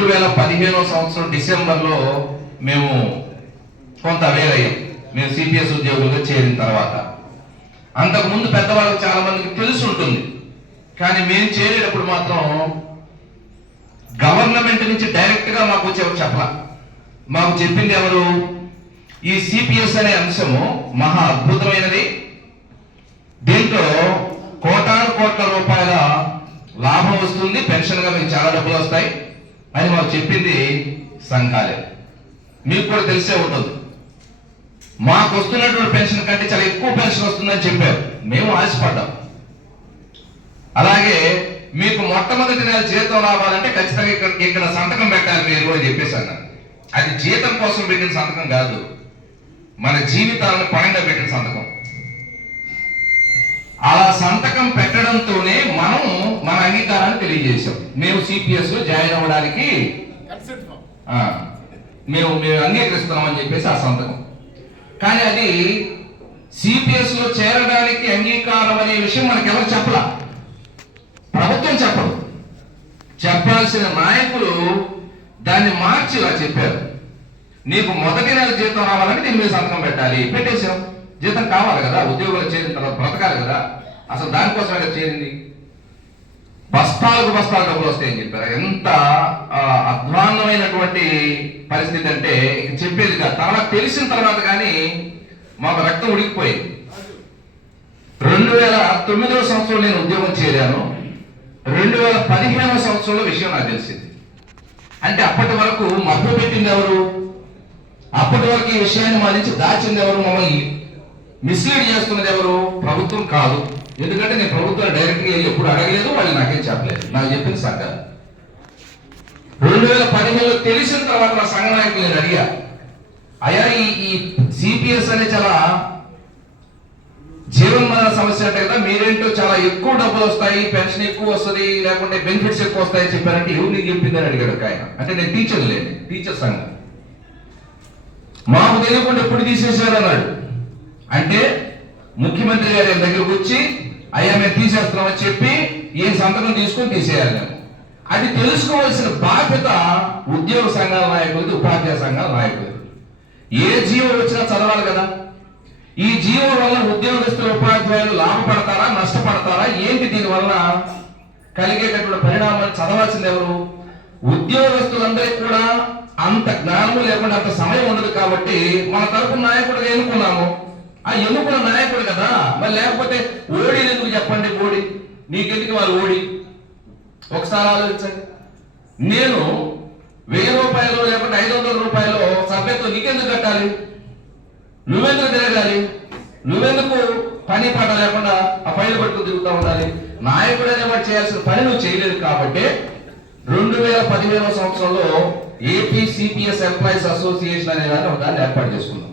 రెండు వేల పదిహేనో సంవత్సరం డిసెంబర్లో మేము కొంత వేరయ్యాం మేము సిపిఎస్ ఉద్యోగులుగా చేరిన తర్వాత. అంతకుముందు పెద్దవాళ్ళకి చాలా మందికి తెలిసి ఉంటుంది. కానీ మేము చేరేటప్పుడు మాత్రం గవర్నమెంట్ నుంచి డైరెక్ట్గా మాకు వచ్చే చెప్పాల. మాకు చెప్పింది ఎవరు? ఈ సిపిఎస్ అనే అంశము మహా అద్భుతమైనది. దీంట్లో కోటాను కోట్ల రూపాయల లాభం వస్తుంది. పెన్షన్గా మీకు చాలా డబ్బులు వస్తాయి. అని మాకు చెప్పింది సంఘాలే. మీకు కూడా తెలిసే ఉంటుంది. మాకు వస్తున్నటువంటి పెన్షన్ కంటే చాలా ఎక్కువ పెన్షన్ వస్తుందని చెప్పారు. మేము ఆశపడ్డాం. అలాగే మీకు మొట్టమొదటి నెల జీతం రావాలంటే ఖచ్చితంగా ఇక్కడ ఇక్కడ సంతకం పెట్టాలి మీరు అని చెప్పేశాను అది జీతం కోసం పెట్టిన సంతకం కాదు. మన జీవితాలను పణంగా పెట్టిన సంతకం. అలా సంతకం పెట్టడంతోనే మనం మన అంగీకారాన్ని తెలియజేశాం. మేము సిపిఎస్లో జాయిన్ అవ్వడానికి మేము మేము అంగీకరిస్తున్నామని చెప్పేసి ఆ సంతకం. కానీ అది సిపిఎస్లో చేరడానికి అంగీకారం అనే విషయం మనకి ఎవరు చెప్పలా? ప్రభుత్వం చెప్పదు. చెప్పాల్సిన నాయకులు దాన్ని మార్చి ఇలా చెప్పారు. నీకు మొదటి నెల జీతం రావాలంటే దీని మీద సంతకం పెట్టాలి. పెట్టేశాం. జీతం కావాలి కదా ఉద్యోగాలు చేరిన తర్వాత బ్రతకాలి కదా. అసలు దానికోసం కదా చేరింది? బస్తాలకు బస్తాలు డబ్బులు వస్తాయని చెప్పారు. ఎంత అధ్వాన్నమైనటువంటి పరిస్థితి అంటే ఇంక చెప్పేది కాదు. తర్వాత తెలిసిన తర్వాత కానీ మాకు రక్తం ఉడికిపోయింది. రెండు వేల తొమ్మిదవ సంవత్సరంలో నేను ఉద్యోగం చేరాను. రెండు వేల పదిహేనవ సంవత్సరంలో విషయం నాకు తెలిసింది. అంటే అప్పటి వరకు మభ్య పెట్టింది ఎవరు? అప్పటి వరకు ఈ విషయాన్ని మా నుంచి దాచింది ఎవరు? మమ్మల్ని మిస్లీడ్ చేస్తున్నది ఎవరు? ప్రభుత్వం కాదు. ఎందుకంటే నేను ప్రభుత్వాన్ని డైరెక్ట్గా వెళ్ళి ఎప్పుడు అడగలేదు వాళ్ళు నాకేం చెప్పలేదు. నాకు చెప్పింది సంఘం రెండు వేల పదిహేనులో తెలిసిన తర్వాత నా సంఘ నాయకులు నేను అడిగా అయ్యా ఈ ఈ సిపిఎస్ అనే చాలా జీవన్మరణ సమస్య అంటే కదా మీరేంటో చాలా ఎక్కువ డబ్బులు వస్తాయి పెన్షన్ ఎక్కువ వస్తుంది లేకుంటే బెనిఫిట్స్ ఎక్కువ వస్తాయి చెప్పారంటే ఎవరు నీకు చెప్పిందని అడిగాడు ఒక ఆయన. అంటే నేను టీచర్ లేని టీచర్ సంఘం. మాకు తెలియకుండా ఎప్పుడు తీసేశారు అన్నాడు. అంటే ముఖ్యమంత్రి గారి దగ్గరకు వచ్చి అయ్యా మేము తీసేస్తున్నామని చెప్పి ఏ సంతకం తీసుకొని తీసేయాలి అది తెలుసుకోవాల్సిన బాధ్యత ఉద్యోగ సంఘాల నాయకులది ఉపాధ్యాయ సంఘాల నాయకులది. ఏ జీవో వచ్చినా చదవాలి కదా. ఈ జీవో వల్ల ఉద్యోగస్తులు ఉపాధ్యాయులు లాభపడతారా నష్టపడతారా ఏంటి దీని వల్ల కలిగేటటువంటి పరిణామాలు చదవాల్సింది ఎవరు? ఉద్యోగస్తులందరికీ కూడా అంత జ్ఞానము లేకుండా అంత సమయం ఉండదు కాబట్టి మన తరపు నాయకుడిగా ఎన్నుకున్నాము. ఆ ఎన్నుకున్న నాయకుడు కదా. మరి లేకపోతే ఓడి ఎందుకు చెప్పండి ఓడి? నీకెందుకు వాళ్ళు ఓడి? ఒకసారి ఆలోచించండి. నేను వెయ్యి రూపాయలు లేకపోతే ఐదు వందల రూపాయలు సభ్యత్వం నీకెందుకు కట్టాలి? నువ్వెందుకు తిరగాలి? నువ్వెందుకు పని పాట లేకుండా ఆ ఫైల్ పట్టుకు తిరుగుతూ ఉండాలి? నాయకుడు అనేవాడు చేయాల్సిన పని నువ్వు చేయలేదు కాబట్టి రెండు వేల పదిహేనవ సంవత్సరంలో ఏపీ సిపిఎస్ ఎంప్లాయీస్ అసోసియేషన్ అనే దాన్ని ఒక దాన్ని ఏర్పాటు చేసుకున్నాం.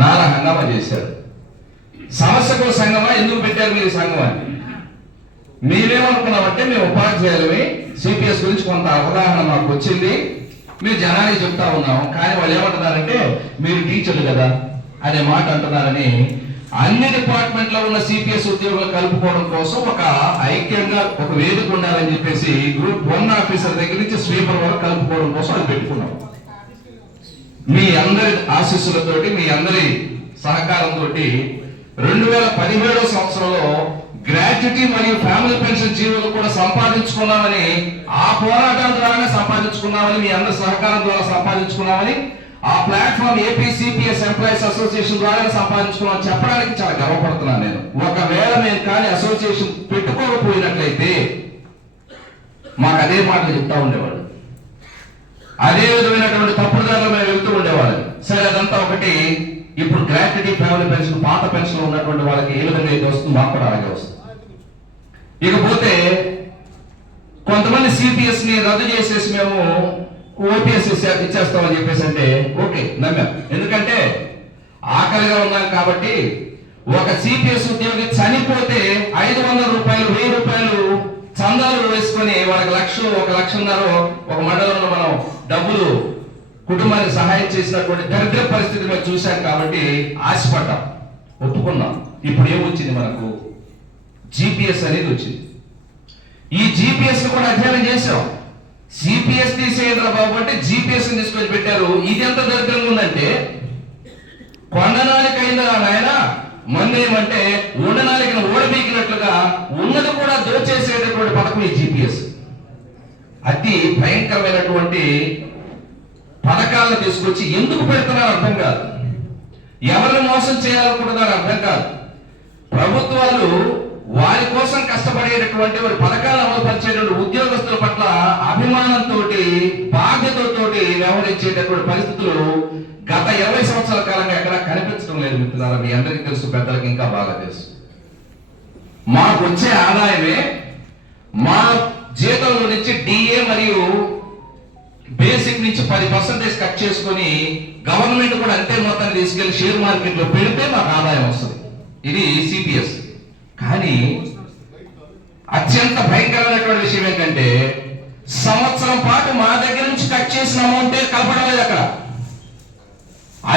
నానా హంగామా చేశారు. సమస్యకు సంఘమా ఎందుకు పెట్టారు మీరు ఈ మీరేమనుకున్నామంటే మేమేమనుకున్నామంటే మేము ఉపాధ్యాయులమే సిపిఎస్ గురించి కొంత అవగాహన మాకు వచ్చింది. మీరు జనానికి చెప్తా ఉన్నాం కానీ వాళ్ళు ఏమంటున్నారంటే మీరు టీచర్లు కదా అనే మాట అంటున్నారని. అన్ని డిపార్ట్మెంట్లో ఉన్న సిపిఎస్ ఉద్యోగులు కలుపుకోవడం కోసం ఒక ఐక్యంగా ఒక వేదిక ఉండాలని చెప్పేసి గ్రూప్ వన్ ఆఫీసర్ దగ్గర నుంచి స్వీపర్ వరకు కలుపుకోవడం కోసం అది పెట్టుకున్నాం. మీ అందరి ఆశీస్సులతోటి మీ అందరి సహకారంతో రెండు వేల పదిహేడో సంవత్సరంలో గ్రాట్యుటీ మరియు ఫ్యామిలీ పెన్షన్ జీవులు కూడా సంపాదించుకున్నామని ఆ పోరాటం ద్వారానే సంపాదించుకున్నామని మీ అందరి సహకారం ద్వారా సంపాదించుకున్నామని ఆ ప్లాట్ఫామ్ ఏపీసీపీఎస్ ఎంప్లాయీస్ అసోసియేషన్ ద్వారా సంపాదించుకున్నాం చెప్పడానికి చాలా గర్వపడుతున్నాను నేను. ఒకవేళ మేము కానీ అసోసియేషన్ పెట్టుకోకపోయినట్లయితే మాకు అదే మాటలు చెప్తా ఉండేవాళ్ళు. అదే విధమైనటువంటి తప్పుడు దారిలో మేము వెళ్తూ ఉండేవాళ్ళం. సరే అదంతా ఒకటి. ఇప్పుడు గ్రాట్యుటీ ఫ్యామిలీ పెన్షన్ పాత పెన్షన్ ఉన్నటువంటి వాళ్ళకి ఏ విధంగా అయితే వస్తుందో? మాకు కూడా అలాగే వస్తుంది. ఇకపోతే కొంతమంది సిపిఎస్ని రద్దు చేసేసి మేము ఓపీఎస్ ఇచ్చేస్తామని చెప్పేసి అంటే ఓకే నమ్మాం. ఎందుకంటే ఆకలిగా ఉన్నాం కాబట్టి ఒక సిపిఎస్ ఉద్యోగి చనిపోతే ఐదు వందల రూపాయలు వెయ్యి రూపాయలు చందాలు వేసుకొని వాళ్ళకి లక్ష ఒక లక్షన్నర ఒక మండలంలో మనం డబ్బులు కుటుంబానికి సహాయం చేసినటువంటి దరిద్ర పరిస్థితి మేము చూశాం కాబట్టి ఆశపడ్డాం ఒప్పుకున్నాం. ఇప్పుడు ఏమొచ్చింది మనకు? జిపిఎస్ అనేది వచ్చింది. ఈ జిపిఎస్ కూడా అధ్యయనం చేసాం సిపిఎస్ తీసేయండి బాబు అంటే జిపిఎస్ తీసుకొని పెట్టారు. ఇది ఎంత దరిద్రంగా ఉందంటే కొండనాలిక అయిందా నాయన. మంది ఏమంటే ఉండనాలికను ఓడబీకినట్లుగా ఉన్నది కూడా దోచేసేటటువంటి పథకం ఈ జిపిఎస్ అతి భయంకరమైనటువంటి పథకాలను తీసుకొచ్చి ఎందుకు పెడుతున్నారు అర్థం కాదు. ఎవరిని మోసం చేయాలనుకుంటున్నారు అర్థం కాదు. ప్రభుత్వాలు వారి కోసం కష్టపడేటటువంటి వారి పథకాలు అమలుపరిచేటువంటి ఉద్యోగస్తుల పట్ల అభిమానంతో బాధ్యతతో వ్యవహరించేటటువంటి పరిస్థితులు గత ఇరవై సంవత్సరాల కాలంగా ఎక్కడా కనిపించడం లేదు మిత్రులారా. మీ అందరికీ తెలుసు పెద్దలకు ఇంకా బాగా తెలుసు. మాకు వచ్చే ఆదాయమే మా జీతంలో నుంచి నుంచి పది పర్సెంటేజ్ కట్ చేసుకొని గవర్నమెంట్ కూడా అంతే మొత్తాన్ని తీసుకెళ్ళి షేర్ మార్కెట్లో పెడితే మాకు ఆదాయం వస్తుంది. ఇది సిపిఎస్ కానీ అత్యంత భయంకరమైనటువంటి విషయం ఏంటంటే సంవత్సరం పాటు మా దగ్గర నుంచి కట్ చేసిన అమౌంటే కలపడం లేదు అక్కడ.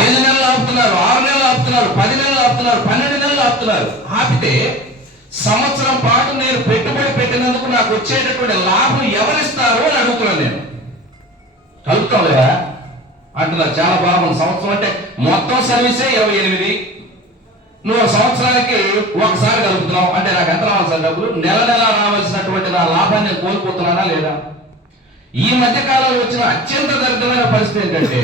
ఐదు నెలలు ఆపుతున్నారు ఆరు నెలలు ఆపుతున్నారు పది నెలలు ఆపుతున్నారు పన్నెండు నెలలు ఆపుతున్నారు. ఆపితే సంవత్సరం పాటు నేను పెట్టుబడి పెట్టినందుకు నాకు వచ్చేటటువంటి లాభం ఎవరిస్తారు అని అడుగుతున్నాను నేను. కలుపుతాం లేదా అంటున్నారు. చాలా బాగుంది. సంవత్సరం అంటే మొత్తం సర్వీసే ఇరవై ఎనిమిది. నువ్వు సంవత్సరానికి ఒకసారి కలుపుతున్నావు. అంటే నాకు ఎంత రావాలి సార్ డబ్బులు? నెల నెల రావాల్సినటువంటి నా లాభాన్ని నేను కోల్పోతున్నానా లేదా? ఈ మధ్య కాలంలో వచ్చిన అత్యంత దరిద్రమైన పరిస్థితి ఏంటంటే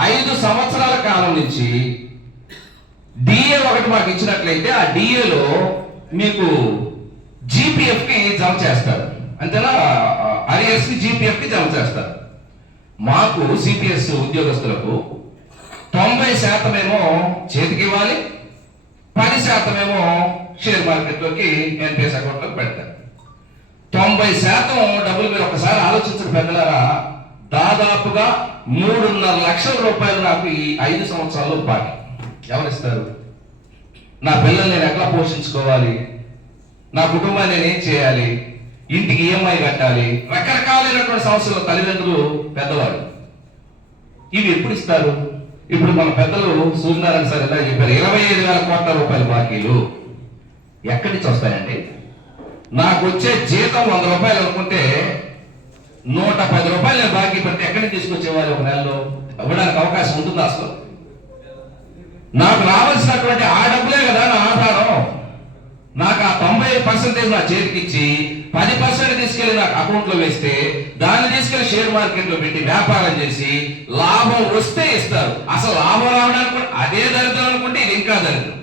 ఐదు సంవత్సరాల కాలం నుంచి డిఏ ఒకటి మాకు ఇచ్చినట్లయితే ఆ డిఏలో మీకు జీపీఎఫ్కి జమ చేస్తారు. అంతేనా? అరియర్స్ జీపీఎఫ్కి జమ చేస్తారు. మాకు సిపిఎస్ ఉద్యోగస్తులకు తొంభై శాతమేమో చేతికి ఇవ్వాలి పది శాతమేమో షేర్ మార్కెట్లోకి ఎన్పిఎస్ అకౌంట్లోకి పెడతారు. తొంభై శాతం డబ్బులు మీరు ఒకసారి ఆలోచించిన పెద్దలారా దాదాపుగా మూడున్నర లక్షల రూపాయలు నాకు ఈ ఐదు సంవత్సరాల్లో బాకీ ఎవరిస్తారు? నా పిల్లల్ని నేను ఎట్లా పోషించుకోవాలి? నా కుటుంబాన్ని నేను ఏం చేయాలి? ఇంటికి ఈఎంఐ కట్టాలి. రకరకాలైనటువంటి సమస్యలు తల్లిదండ్రులు పెద్దవారు ఇవి ఎప్పుడు ఇస్తారు? ఇప్పుడు మన పెద్దలు సూర్యనారాయణ సార్ ఎలా చెప్పారు? ఇరవై ఐదు వేల కోట్ల రూపాయల బాకీలు ఎక్కడి నుంచి వస్తాయండి? నాకు వచ్చే జీతం వంద రూపాయలు అనుకుంటే నూట పది రూపాయలు బాకీ పెడితే ఎక్కడి నుంచి తీసుకొచ్చేవాళ్ళు ఒక నెలలో? ఇవ్వడానికి అవకాశం ఉంటుందా అసలు? నాకు రావాల్సినటువంటి ఆ డబ్బులే కదా నా ఆధారం. నాకు ఆ తొంభై పర్సెంటేజ్ నా చేతికిచ్చి పది పర్సెంట్ తీసుకెళ్ళి నాకు అకౌంట్లో వేస్తే దాన్ని తీసుకెళ్ళి షేర్ మార్కెట్లో పెట్టి వ్యాపారం చేసి లాభం వస్తే ఇస్తారు. అసలు లాభం రావడానికి కూడా అదే దరిద్రం అనుకుంటే ఇది ఇంకా దరిద్రం.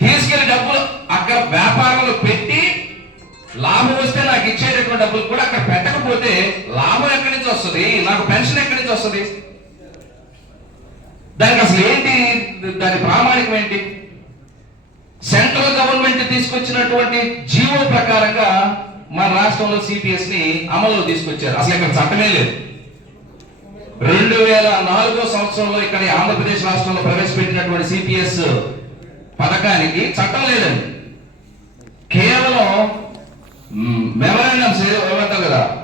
తీసుకెళ్ళి డబ్బులు అక్కడ వ్యాపారంలో పెట్టి లాభం వస్తే నాకు ఇచ్చేటటువంటి డబ్బులు కూడా అక్కడ పెట్టకపోతే లాభం ఎక్కడి నుంచి వస్తుంది? నాకు పెన్షన్ ఎక్కడి నుంచి వస్తుంది? దానికి అసలు ఏంటి? దాని ప్రామాణికం ఏంటి? సెంట్రల్ గవర్నమెంట్ తీసుకొచ్చినటువంటి జీవో ప్రకారంగా మన రాష్ట్రంలో సిపిఎస్ని అమలు తీసుకొచ్చారు. అసలు ఇక్కడ చట్టమే లేదు. రెండు వేల నాలుగో సంవత్సరంలో ఇక్కడ ఆంధ్రప్రదేశ్ రాష్ట్రంలో ప్రవేశపెట్టినటువంటి సిపిఎస్ పథకానికి చట్టం లేదండి. కేవలం మెమరాండమ్స్ ఏమంటారు కదా?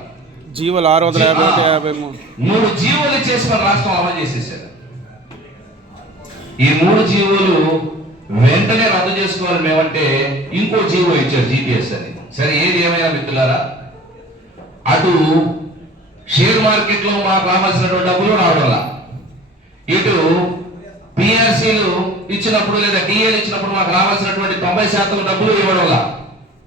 జీవోలు ఆరు వందల యాభై ఒకటి యాభై మూడు. మూడు జీవోలు చేసి మన రాష్ట్రం అమలు చేసేసారు. ఈ మూడు జీవోలు వెంటనే రద్దు చేసుకోవాలి మేమంటే ఇంకో జీవో ఇచ్చారు జీపీఎస్ అని. సరే ఏది ఏమైనా మిత్రులారా? అటు షేర్ మార్కెట్లో మాకు రావాల్సినటువంటి డబ్బులు రావడం ఇటు పిఆర్సీలు ఇచ్చినప్పుడు లేదా డిఏలు ఇచ్చినప్పుడు మాకు రావాల్సినటువంటి తొంభై శాతం డబ్బులు ఇవ్వడం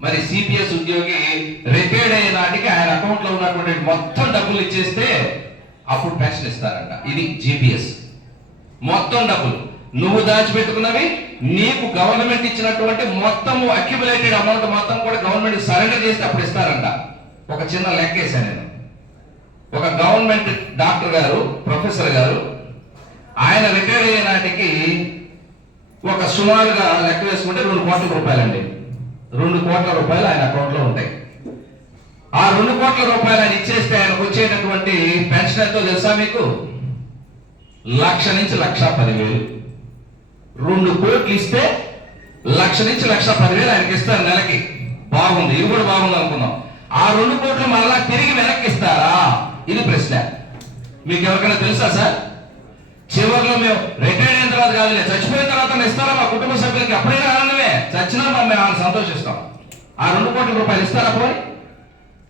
మరి సిపిఎస్ ఉద్యోగి రిటైర్డ్ అయిన నాటికి ఆయన అకౌంట్లో ఉన్నటువంటి మొత్తం డబ్బులు ఇచ్చేస్తే అప్పుడు పెన్షన్ ఇస్తారంట. ఇది జిపిఎస్ మొత్తం డబ్బులు. నువ్వు దాచిపెట్టుకున్నవి నీకు గవర్నమెంట్ ఇచ్చినటువంటి మొత్తం అక్యుములేటెడ్ అమౌంట్ మొత్తం కూడా గవర్నమెంట్ సరెండర్ చేస్తే అప్పుడు ఇస్తారంట. ఒక చిన్న లెక్క వేసాను నేను. ఒక గవర్నమెంట్ డాక్టర్ గారు ప్రొఫెసర్ గారు ఆయన రిటైర్ అయ్యే నాటికి ఒక సుమారుగా లెక్క వేసుకుంటే రెండు కోట్ల రూపాయలండి. రెండు కోట్ల రూపాయలు ఆయన అకౌంట్లో ఉంటాయి. ఆ రెండు కోట్ల రూపాయలు ఆయన ఇచ్చేస్తే ఆయనకు వచ్చేటటువంటి పెన్షన్ ఎంతో తెలుసా మీకు? లక్ష నుంచి లక్ష పదివేలు. రెండు కోట్లు ఇస్తే లక్ష నుంచి లక్ష పదివేలు ఆయనకి ఇస్తారు నెలకి. బాగుంది. ఇది కూడా బాగుంది అనుకున్నాం ఆ రెండు కోట్లు మరలా తిరిగి వెనక్కి ఇస్తారా ఇది ప్రశ్న. మీకు ఎవరికైనా తెలుసా సార్? చివరిలో మేము రిటైర్ అయిన తర్వాత కాదు చచ్చిపోయిన తర్వాత ఇస్తారా? మా కుటుంబ సభ్యులకి అప్పుడైనా ఆనందమే. చచ్చినా మేము సంతోషిస్తాం. ఆ రెండు కోట్ల రూపాయలు ఇస్తారా పోయి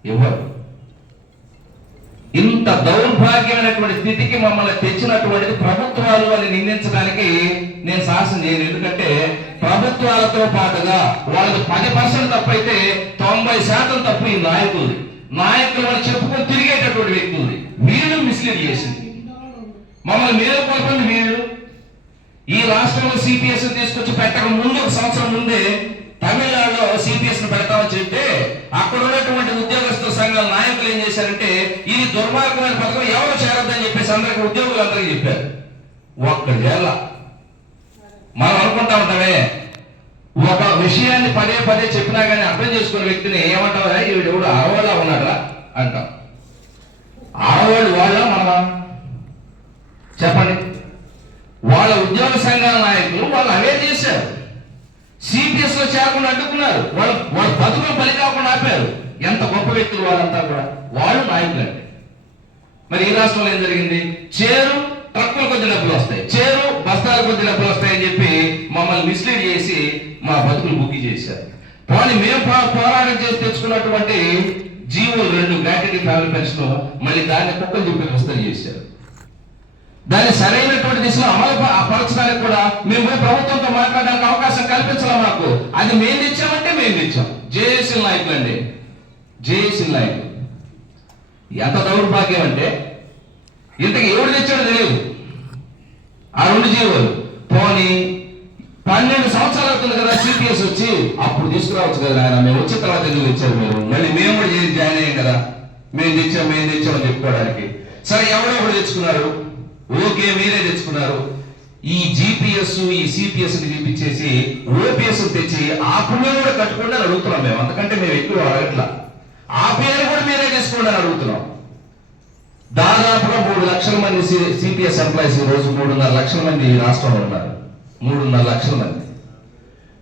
ఇవ్వరు. ఇంత దౌర్భాగ్యమైనటువంటి స్థితికి మమ్మల్ని తెచ్చినటువంటిది ప్రభుత్వాలు అని నిందించడానికి నేను సాహసం చేయను. ఎందుకంటే ప్రభుత్వాలతో పాటుగా వాళ్ళకి పది పర్సెంట్ తప్పైతే తొంభై శాతం తప్పు ఈ నాయకులు నాయకులు వాళ్ళు చెప్పుకొని తిరిగేటటువంటి వ్యక్తులు వీళ్ళు మిస్లీడ్ చేసింది. మమ్మల్ని మీరు కోల్పోయింది వీళ్ళు. ఈ రాష్ట్రంలో సిపిఎస్ తీసుకొచ్చి పెట్టక ముందు ఒక సంవత్సరం ముందే తమిళనాడులో సిపిఎస్ను పెడతామని చెప్తే అక్కడ ఉన్నటువంటి ఉద్యోగస్తుల సంఘాల నాయకులు ఏం చేశారంటే ఇది దుర్మార్గమైన పథకం ఎవరు చేరొద్దని చెప్పేసి అందరికి ఉద్యోగులు అందరికీ చెప్పారు. ఒక్క మనం అనుకుంటా ఉంటామే ఒక విషయాన్ని పదే పదే చెప్పినా కానీ అర్థం చేసుకున్న వ్యక్తిని ఏమంటావా ఈవిడ ఎవడు అరవలా ఉన్నాడా అంటాం. ఆడవాళ్ళు వాళ్ళ మనమా? చెప్పండి. వాళ్ళ ఉద్యోగ సంఘాల నాయకులు వాళ్ళు అవే చేశారు. సిపిఎస్లో చేరకుండా అడ్డుకున్నారు. వాళ్ళు వాళ్ళ బతుకులు పని కాకుండా ఆపారు ఎంత గొప్ప వ్యక్తులు వాళ్ళంతా కూడా? వాళ్ళు నాయకులు మరి ఈ రాష్ట్రంలో ఏం జరిగింది? చేరు ట్రక్కులు కొద్ది డబ్బులు వస్తాయి. చేరు బస్తాల కొద్ది డబ్బులు వస్తాయని చెప్పి మమ్మల్ని మిస్లీడ్ చేసి మా బతుకులు బుక్ చేశారు. పోనీ మేము పోరాటం చేసి తెచ్చుకున్నటువంటి జీవో రెండు గ్రాట్యుటీ ఫ్యామిలీ పెన్షన్ మళ్ళీ దాన్ని కుక్కలు చెప్పి విస్తరి చేశారు. దాన్ని సరైనటువంటి దిశలో అమలు పరచడానికి కూడా మేము పోయి ప్రభుత్వంతో మాట్లాడడానికి అవకాశం కల్పించాలి మాకు. అది మేము ఇచ్చామంటే మేము ఇచ్చాం జేఏసీ నాయకులు అండి జేఏసీ నాయకులు ఎంత దౌర్భాగ్యం అంటే ఇంతకు ఎవడు తెచ్చాడో తెలియదు ఆ రెండు జీవులు. పోనీ పన్నెండు సంవత్సరాలు అవుతుంది కదా సిపిఎస్ వచ్చి అప్పుడు తీసుకురావచ్చు కదా ఆయన మేము వచ్చిన తర్వాత ఎందుకు తెచ్చారు మీరు? మళ్ళీ మేము కూడా జాయిన్ అయ్యాం కదా. మేము తెచ్చాం మేము తెచ్చాం అని చెప్పుకోవడానికి. సరే ఎవరో తెచ్చుకున్నారు. ఓకే మీరే తెచ్చుకున్నారు. ఈ జిపిఎస్ ఈ సిపిఎస్ని చూపించేసి ఓపీఎస్ తెచ్చి ఆ పుణ్యం కూడా కట్టుకుంటే అడుగుతున్నాం మేము. అంతకంటే మేము ఎక్కువ అడగట్లా. ఆ పేరు కూడా మీరే తీసుకోండి అని అడుగుతున్నాం. దాదాపుగా మూడు లక్షల మంది సిపిఎస్ ఎంప్లాయీస్ ఈ రోజు మూడున్నర లక్షల మంది ఈ రాష్ట్రంలో ఉన్నారు. మూడున్నర లక్షల మంది.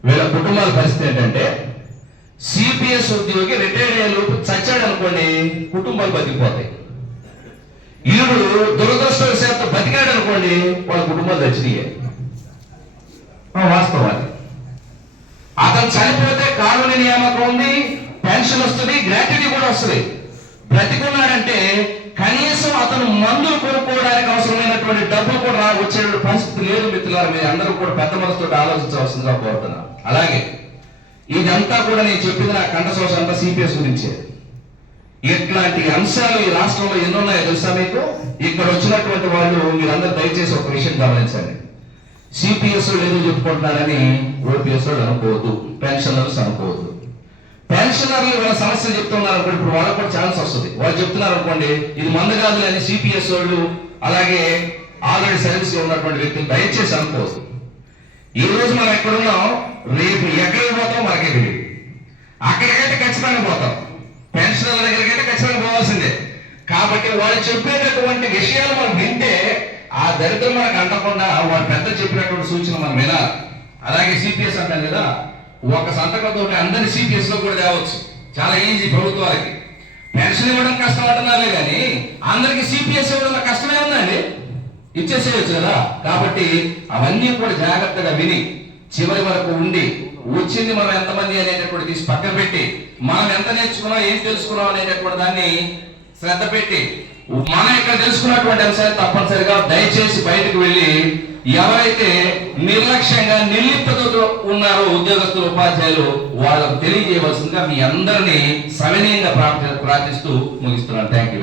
వీళ్ళ కుటుంబాల పరిస్థితి ఏంటంటే సిపిఎస్ ఉద్యోగి రిటైర్ అయ్యే లోపు చచ్చాడు అనుకోండి కుటుంబాలు బతికిపోతాయి. ఈరుడు దురదృష్టవశాత్తు బతికాడు అనుకోండి వాళ్ళ కుటుంబాలు చచ్చినాయి వాస్తవాన్ని అతను చనిపోతే కానూని నియామకం ఉంది పెన్షన్ వస్తుంది గ్రాట్యుటీ కూడా వస్తుంది. బ్రతికున్నాడంటే కనీసం అతను మందులు కొనుక్కోవడానికి అవసరమైనటువంటి డబ్బులు కూడా రా వచ్చే పరిస్థితి లేదు మిత్రులారా మీరు. అందరూ కూడా పెద్ద మనసుతో ఆలోచించవలసిందిగా కోరుతున్నాను అలాగే ఇదంతా కూడా నేను చెప్పింది నా కంఠశోష అంతా సిపిఎస్ గురించే. ఇట్లాంటి అంశాలు ఈ రాష్ట్రంలో ఎన్ని ఉన్నాయో తెలుసా మీకు? ఇక్కడ వచ్చినటువంటి వాళ్ళు మీరందరూ దయచేసి ఒక విషయం గమనించండి. సిపిఎస్ ఏదో చెప్పుకుంటున్నారని ఓపీఎస్ అనుకోవద్దు. పెన్షనర్స్ అనుకోవద్దు. పెన్షనర్లు వీళ్ళ సమస్యలు చెప్తున్నారు అనుకోండి ఇప్పుడు వాళ్ళకు కూడా ఛాన్స్ వస్తుంది. వాళ్ళు చెప్తున్నారు అనుకోండి ఇది మందు కాదు అని సిపిఎస్ వాళ్ళు అలాగే ఆల్రెడీ సర్వీస్లో ఉన్నటువంటి వ్యక్తులు దయచేసి అనుకోవద్దు. ఈ రోజు మనం ఎక్కడున్నాం? రేపు ఎక్కడికి పోతాం? మనకే తెలియదు. అక్కడికైతే ఖచ్చితంగా పోతాం. పెన్షనర్ల దగ్గరికైతే ఖచ్చితంగా పోవాల్సిందే. కాబట్టి వాళ్ళు చెప్పేటటువంటి విషయాలు మనం వింటే ఆ దరిద్రం మనకు అంటకుండా వాళ్ళు పెద్ద చెప్పినటువంటి సూచన మనం వినాలి. అలాగే సిపిఎస్ అంటాం కదా. ఒక సంతకంతో అందరి సిపిఎస్లో కూడా తేవచ్చు. చాలా ఈజీ ప్రభుత్వాలకి. పెన్షన్ ఇవ్వడం కష్టం అంటున్నారులే కానీ అందరికి సిపిఎస్ ఇవ్వడం కష్టమే ఉందండి. ఇచ్చేసేయచ్చు కదా. కాబట్టి అవన్నీ కూడా జాగ్రత్తగా విని చివరి వరకు ఉండి వచ్చింది మనం ఎంతమంది అనేటటువంటి తీసి పక్కన పెట్టి మనం ఎంత నేర్చుకున్నాం ఏం తెలుసుకున్నాం అనేటటువంటి దాన్ని శ్రద్ధ పెట్టి మనం ఇక్కడ తెలుసుకున్నటువంటి అంశాన్ని తప్పనిసరిగా దయచేసి బయటకు వెళ్ళి ఎవరైతే నిర్లక్ష్యంగా నిర్లిప్తతో ఉన్నారో ఉద్యోగస్తులు ఉపాధ్యాయులు వాళ్ళకు తెలియజేయవలసిందిగా మీ అందరినీ సవినయంగా ప్రార్థి ప్రార్థిస్తూ ముగిస్తున్నాను. Thank you